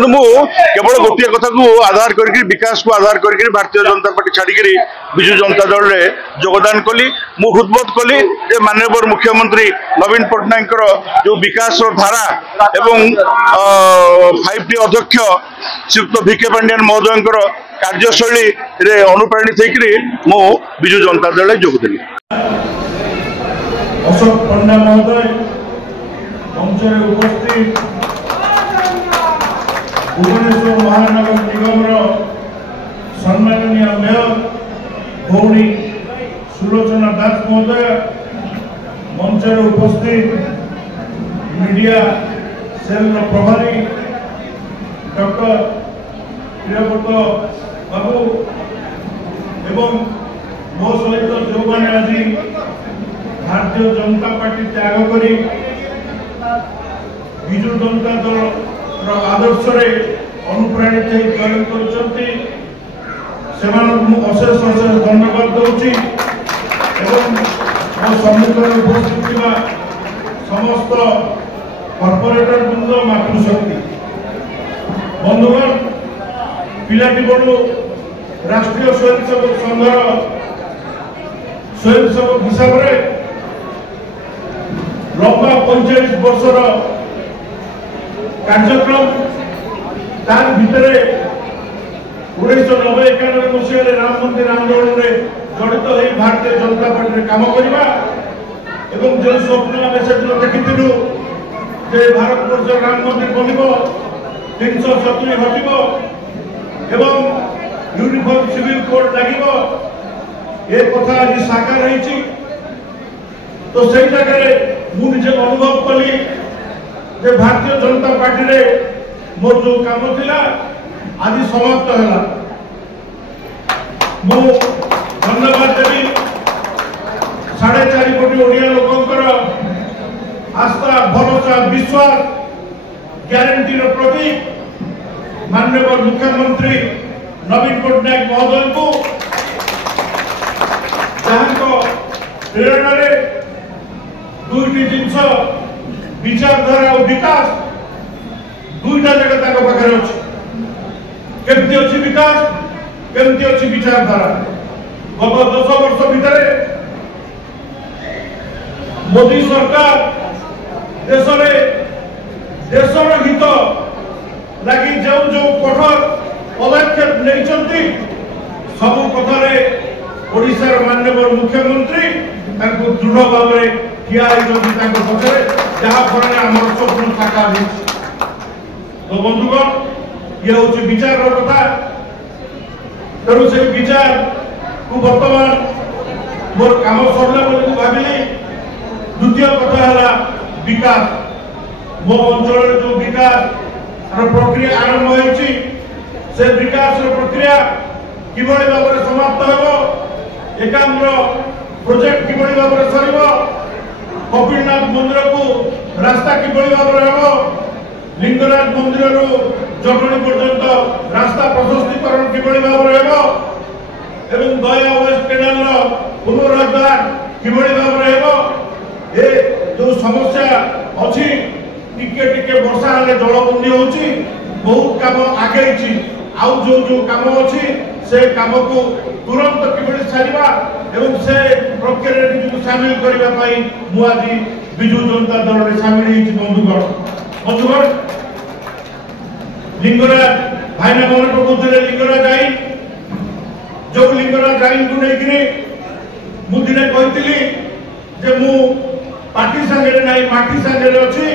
देखो मु केवल गोटे कथा को आधार करके विकास को आधार करके भारतीय जनता पार्टी छाड़ी विजु जनता दल रे योगदान कली मु हृदबोध कली जे माननीय मुख्यमंत्री नवीन पट्टनायक जो विकास धारा एवं 5T अध्यक्ष श्रीयुक्त VK पांड्यान महोदय कार्यशैली रे अनुप्राणित होकर मु विजु जनता दल जोगदेली। अशोक पंडा महोदय मंच उपस्थित भुवनेश्वर महानगर निगम सम्माननीय मेयर भौणी सुलोचना दास महोदय मंच उपस्थित मीडिया सेल प्रभारी डॉक्टर प्रियव्रत बाबू एवं मो सहित जो मैंने आज भारतीय जनता पार्टी त्याग करी विजु जनता दल आदर्श अनुप्राणित जॉइन कर अशेष अशेष धन्यवाद दूची सम्मुखर उपस्थित समस्त कॉर्पोरेटर बृंद मातृशक्ति बंधुगण पिलाटी बड़ू राष्ट्रीय स्वयंसेवक संघर स्वयंसेवक हिसाब से लंबा 45 वर्षर कार्यक्रम तार भितर 1990-91 मसीह राम मंदिर आंदोलन में जड़ित हो भारतीय जनता पार्टी काम करवा एवं जो स्वप्न आम से देखी जे भारत वर्ष राम मंदिर बन 370 हटब एवं यूनिफॉर्म सिविल कोड लगे ये कथा आज साकार होती तो से जगह मुझे अनुभव कली जे भारतीय जनता पार्टी रे मोर जो काम थिला आज समाप्त है मु धन्यवाद देवी 4.5 कोटी ओडिया लोकंकर आस्था भरोसा विश्वास ग्यारंटी प्रतीक माननीय मुख्यमंत्री नवीन पट्टनायक महोदय को जहाँ प्रेरणा दुईटी जिनस विचारधारा और विकास दुईटा जगह पाखे अच्छी अच्छी विकास केमती अच्छी विचारधारा गत 10 वर्ष भितर मोदी सरकार देशर हित लगी जो जो कठोर पदक्षेप नहीं सबू कथार ओडिशार माननीय मुख्यमंत्री दृढ़ भाव में ठिया पक्षे जहाँ फल आम स्वप्न साकार हो तो बंधुगण ये हूँ विचार कथा तेणु से विचार को बर्तमान मोर कम सरला भाविली द्वितीय कथा है विकास मो अंचल जो विकास प्रक्रिया आरंभ होती से विकास प्रक्रिया किभली भाव में समाप्त हो एकाम्र प्रोजेक्ट किभली भाव में सर कपिलनाथ मंदिर को रास्ता किभली भाव में हम लिंगराज मंदिर जटणी पर्यंत रास्ता प्रशस्तीकरण किभली भाव में हम दया वेस्ट केनाल पुनरुद्धार किभली भाव में ये जो समस्या अच्छी टिके टिके वर्षा हेले जलबंदी होची बहुत काम आगे आउ जो जो काम अच्छी से काम को तुरंत किभली सारिबा एवं से प्रक्रिया निजको सामिल करने मुझे विजु जनता दल में सामिल बंधुगण लिंगराज भाईना मन पकाउले लिंगराज आईन जो लिंगराज आईन को लेकिन मुझे कही जे मु पार्टी सांगे ना माटी सांगे अच्छी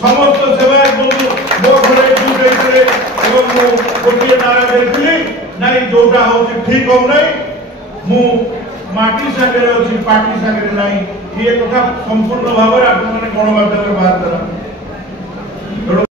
समस्त सेवायत बंधु मो घरे गोटे नारा देती ना जोटा हूँ ठीक हो नहीं मु माटी सांगे अच्छी पार्टी सांगे ना ये कथा संपूर्ण भाव में आप गणमाध्यम बाहर करा।